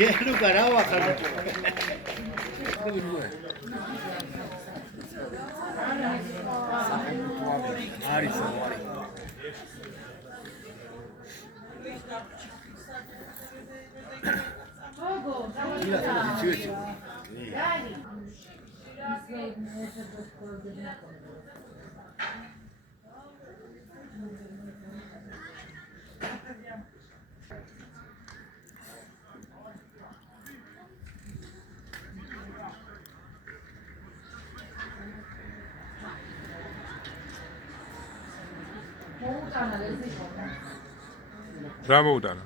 Quiero carajo რა მოუტანა?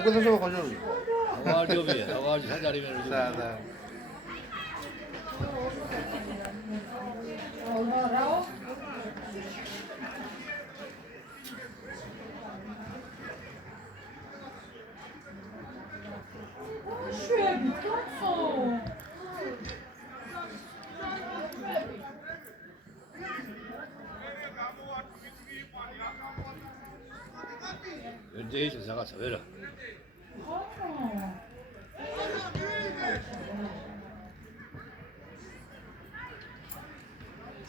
Bukan sama kau Awal juga ya, awal saya dari mana juga. Jadi saya sangat sabar.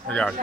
Legal.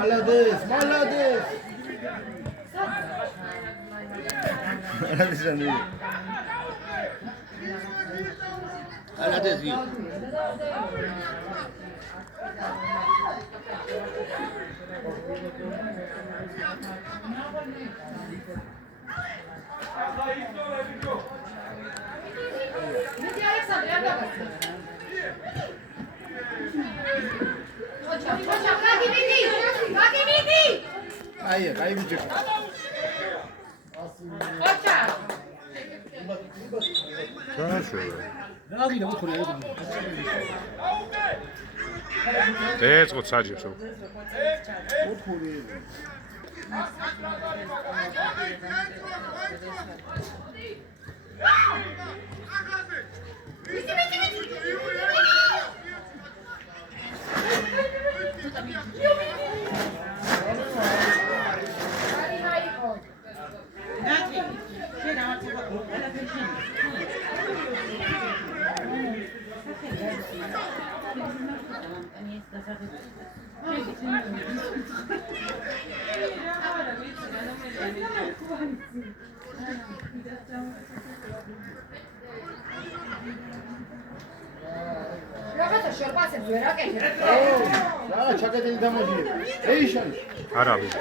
Молодец, молодец. Молодец, Ю. Aí, vai me dizer. დეწყოთ საჯებს. Thank you. რა ჩაკეტილი დამოჟია. ეიშანი. არა ვიცი.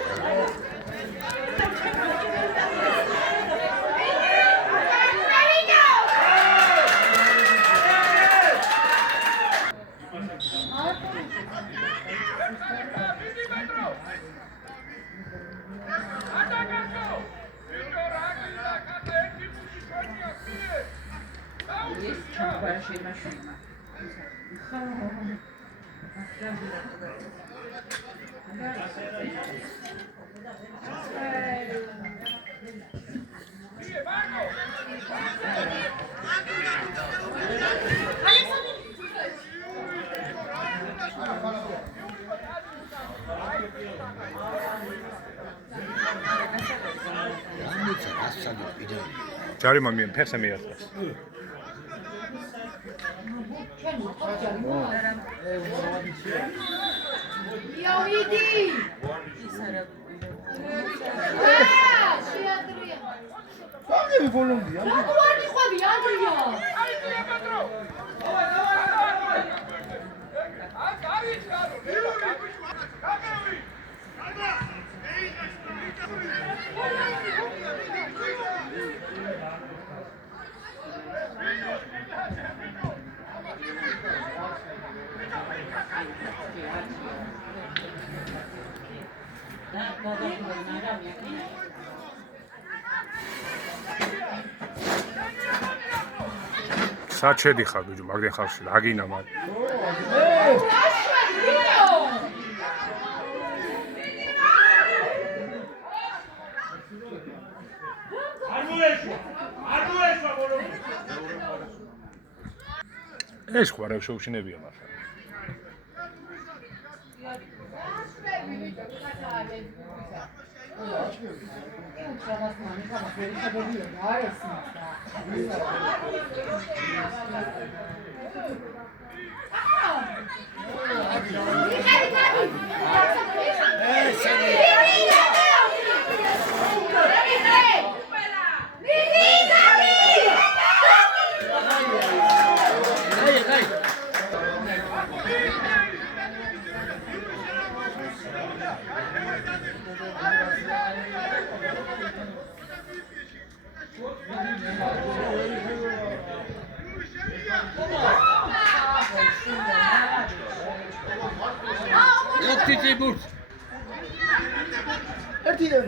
ჯარიმა მე ფეხზე მიაწეს. Πάμε Κολομβία. სად შედიხარ ბიჭო მაგდენ ხალხში რა გინა მაგ ეს ხო რა შეუშინებია მაგრამ ერთიდან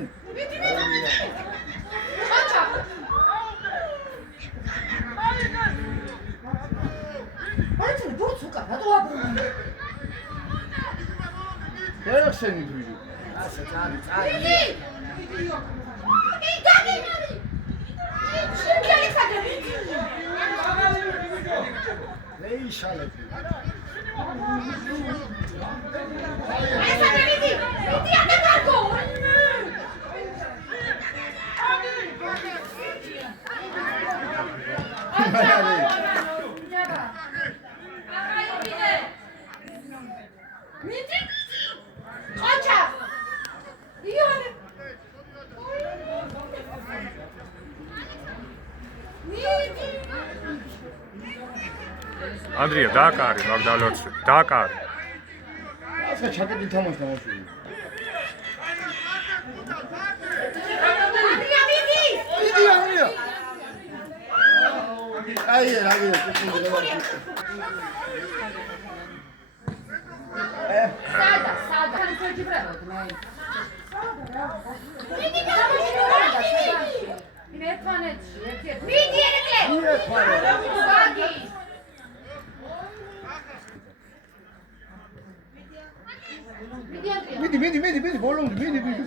ერახსენი ბიჭო ასე წარი ეიშალები ანდრია დააკარი მაგდალოცი დააკარი ასე ჩაკეტილი თამაში დამოშვილი ანდრია აი რა გია სადა ხანჯი ბრალოდ მე ერთმანეთში ერთ-ერთი მიდი ერთმანეთში მიდი ბოლომდე მიდი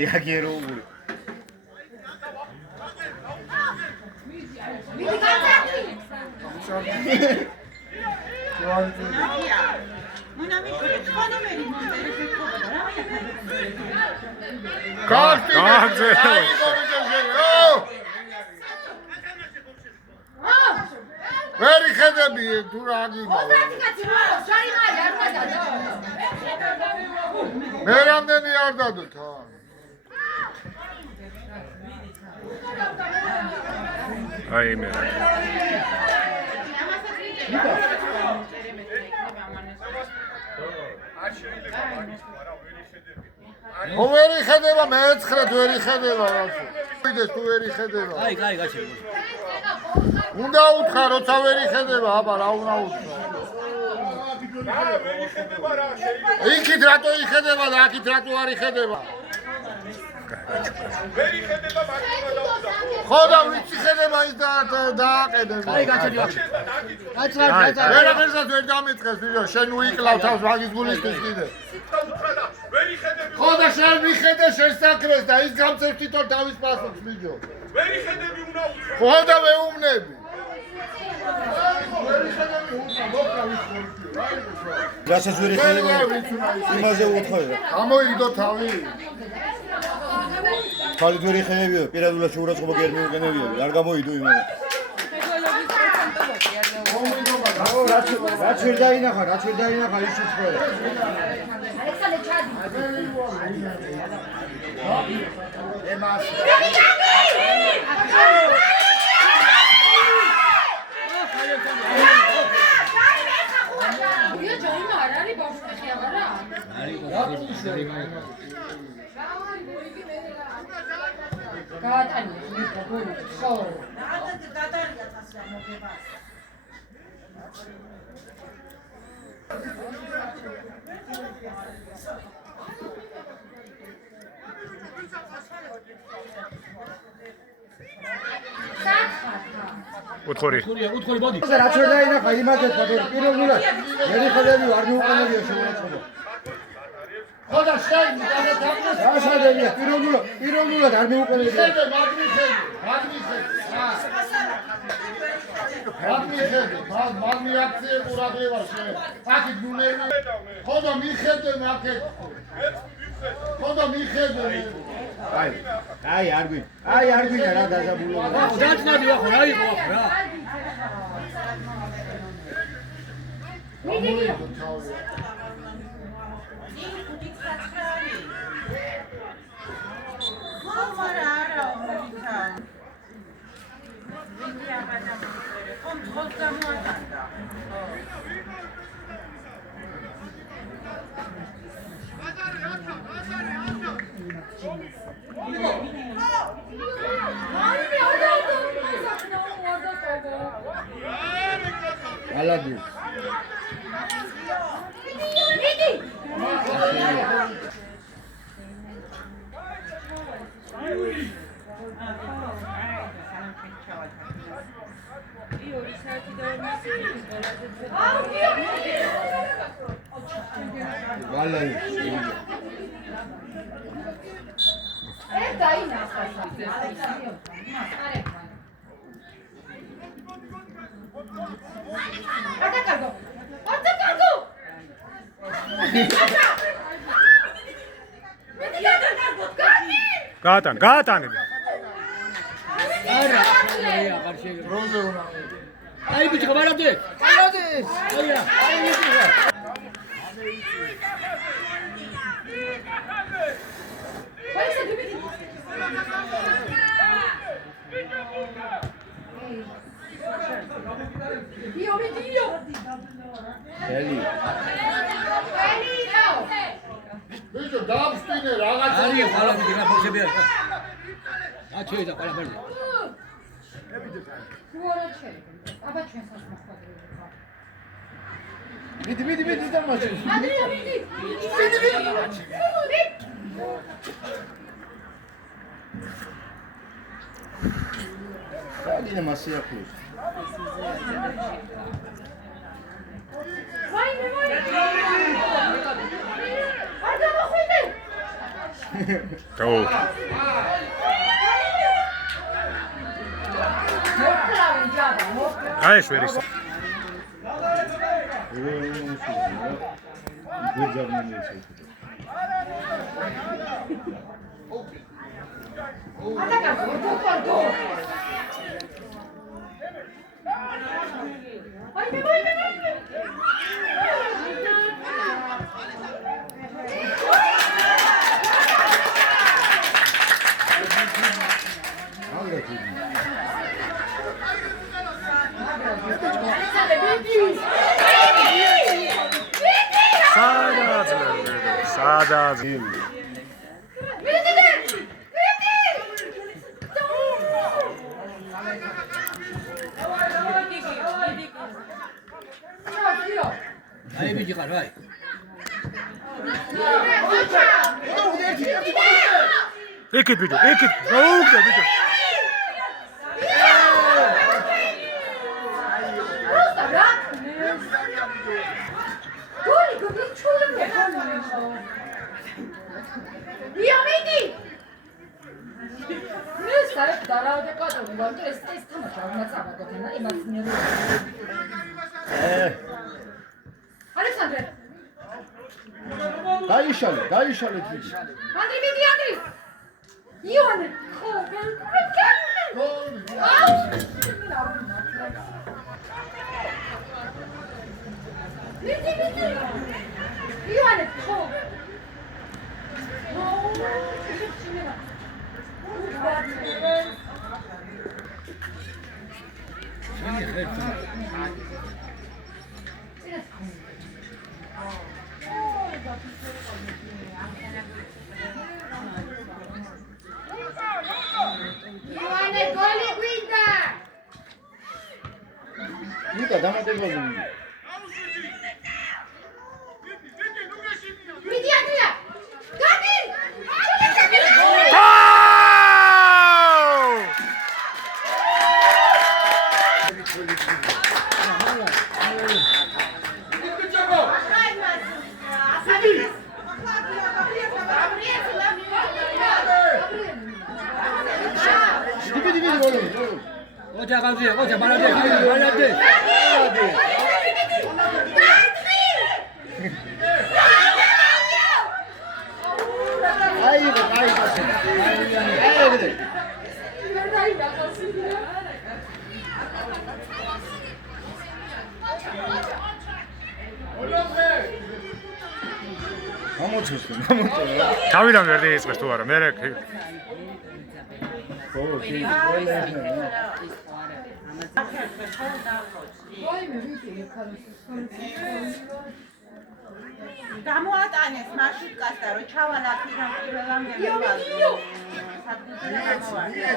იაგეროული მიდი კარტი ვერი ხედები თუ რა გიგო მე რამდენი არ დადო თან აი მე ვერი ხედება მეცხრე ვერი ხედება რასო. ვიდეს თუ ვერი ხედება. აი, გაჩერდი. უნდა უთხრა როცა ვერი ხედება, აბა რა უნდა უთხრა. იქით რატო იხედება და აქით რატო არ იხედება? ხო და ვიცი ხედება ის დააყენებს. აი, გაჩერდი. ვერაფერსაც ვერ დამიწყეს ვიდეო, შენ უიკლავ თავს მაგის გულისთვის კიდე. ხო და შენ მიხედე შესაძლეს და ის გამწევს თვითონ თავის პასუხს ვიდეო. ვერი ხედები უნდა უთხრა. ხო და მეუბნები. რასაც ვერ ეხება იმაზე უთხოვე. გამოიგდო თავი. ხალით ვერ ეხებიო, პირადულად შეურაცხყოფა გერ მიუყენებიო. არ გამოიდო იმაზე. რაც ვერ დაინახა ის უცხოა. ესალე ჩადი. ემას. ვიო ჯოინო არ არის ბავშვი ხიაბარა? გაატანია მითხა გული. ხო. გადარია ასე მოგებას. უთხური. უთხური მოდი. რაც ვერ დაინახა იმაზე თქვა პირობულად. ვერ ხედები არ მიუყენებიო შეურაცხყოფა. ხო და შენ გადათავდეს. რაშადებია პირობულად არ მიუყენებიო. ხედე მაგნიხედი. მაგნი აქციე ყურადღება ვარ შენ. აქ ნუნები. ხო და მიხედე მაგეთ. ხო და მიხედე. აი არ გვინდა რა დაჟაბულობა. დაწნადი ახლა რა იყო ახლა რა. ალადი. გაატანე. არა, აღარ შეიძლება. აი ბიჭო, მარადე. აია. ვიძო დააბსტინე რაღაცა. არია ყალაბი რა ფოშებია. აჩვედა ყალაბი. უარა ჩე. აბა ჩვენ სასმოხვედრე. მიდი დამაჩი. ადრია მიდი. რა მასე აქვს. ვაიმე. არ გამოხვიდე. თო. მოკლავენ ჯაბა, მოკლავენ. აი ეს ვერის. Alexander, ჭაძი. აი ბიჭი ხარ, აი. ეკეთ ბიჭო, ეკეთ. გაუგდა ბიჭო. Alexander! დაიშალე თვით. Andrei, vedi Andrei! Ioane! Vedi! Ioane! Ioane, goli guida! ნიკა დამატებაზე. Vedi Andrea! Gadi! დივიდი გოლი. ოჯა გავზია, ოჯა ბალადე. აი ბასი. გამოჩოს. თავიდან ვერ დაიწყეს თუ არა, მე გამოატანეს მარშრუტკას და რომ ჩავალაფირა პირველამდე მოვაზრე. სადგურზე გამოვარდა.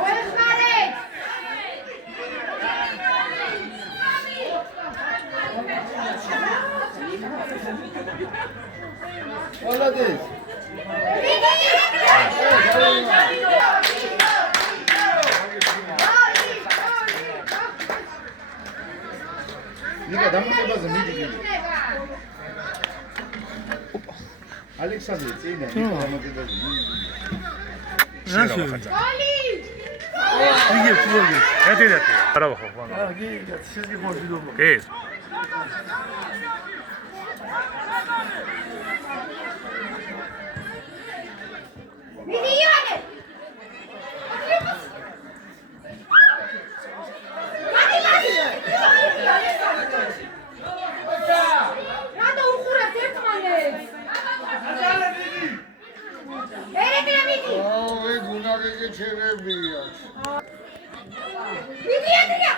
Молодец. Ника, даматებაზე მიდი. ალექსანდრე წინა, ნიკა დამატებაზე. რაში? Goli! იგი ფლოგი. ერთადერთი. არა ხო, ხო. კი, შეიძლება გოჟიდო. კი. Vedi Ioane! Rada uxureb ერთმანეთს. ერები ამიდი. აუ, გუნაგიგე ჩერებია. Vedi Andrea!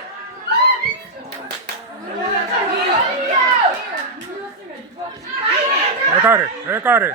ეკარე.